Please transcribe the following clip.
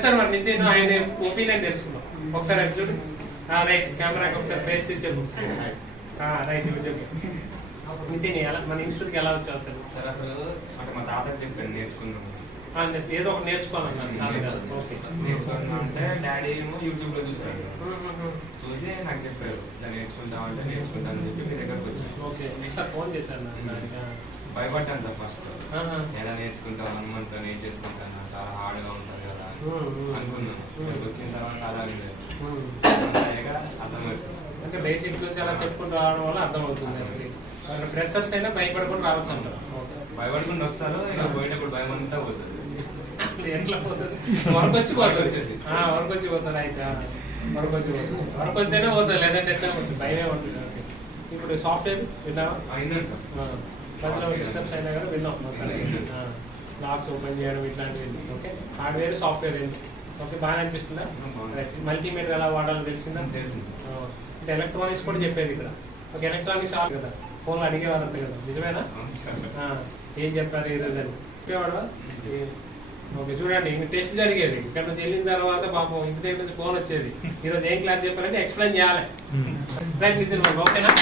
చేస్తారు మరి నితిన్ ఆయన ఒపీనియన్ తెలుసుకున్నాం ఒకసారి అది చూడు రైట్ కెమెరాకి ఒకసారి ఫేస్ చెప్పు రైట్ చెప్పు నితిన్ మన ఇన్స్టిట్యూట్కి ఎలా వచ్చావు అసలు సార్ అసలు అంటే మా తాతకి చెప్పాను నేర్చుకున్నాము ఏదో ఒకటి నేర్చుకోవాలన్నా నేర్చుకున్నా అంటే డాడీ ఏమో యూట్యూబ్ లో చూసాడు చూసి నాకు చెప్పారు ఇలా నేర్చుకుంటాం అంటే నేర్చుకుంటానని చెప్పి మీ దగ్గరకు వచ్చాను ఓకే సార్ ఫోన్ చేశాను భయపడ్డాను సార్ ఫస్ట్ ఎలా నేర్చుకుంటాం 1 month ఏం చేసుకుంటాను చాలా హార్డ్ గా ఉంటుంది కదా అనుకున్నాను వచ్చిన తర్వాత అలా అర్థమవుతుంది అంటే బేసిక్ చాలా చెప్పుకుంటూ రావడం వల్ల అర్థమవుతుంది అసలు ఫ్రెషర్స్ అయినా భయపడకుండా రావచ్చు అంటారు భయపడుకుంటూ వస్తారు ఇలా పోయేటప్పుడు భయం అంతా పోతుంది ఎట్లా పోతుంది వరకు వచ్చి పోతుంది వరకు వచ్చి పోతుంది అయితే వరకు వచ్చి పోతుంది వరకు వస్తేనే పోతుంది లేదంటే ఎట్లా పోతుంది భయమే ఉంటుంది ఇప్పుడు సాఫ్ట్వేర్ విన్నావా అయినాను సార్ మధ్యలో డిస్టర్బ్స్ అయినా కూడా విన్నాం లాక్స్ ఓపెన్ చేయడం ఇట్లాంటివి ఓకే హార్డ్వేర్ సాఫ్ట్వేర్ ఏంటి ఓకే బాగా అనిపిస్తుందా మల్టీమీటర్ ఎలా వాడాలో తెలిసిందా తెలిసింది అంటే ఎలక్ట్రానిక్స్ కూడా చెప్పేది ఇక్కడ ఒక ఎలక్ట్రానిక్స్ ఆఫ్ కదా ఫోన్లో అడిగేవారంట కదా నిజమేనా ఏం చెప్పారు ఈరోజు చెప్పేవాడు ఓకే చూడండి ఇంక టెస్ట్ జరిగేది ఇక్కడ నుంచి వెళ్ళిన తర్వాత పాపం ఇంటి దగ్గర నుంచి ఫోన్ వచ్చేది ఈరోజు ఏం క్లాస్ చెప్పారంటే ఎక్స్ప్లెయిన్ చేయాలి రైట్ నితిన్ ఓకేనా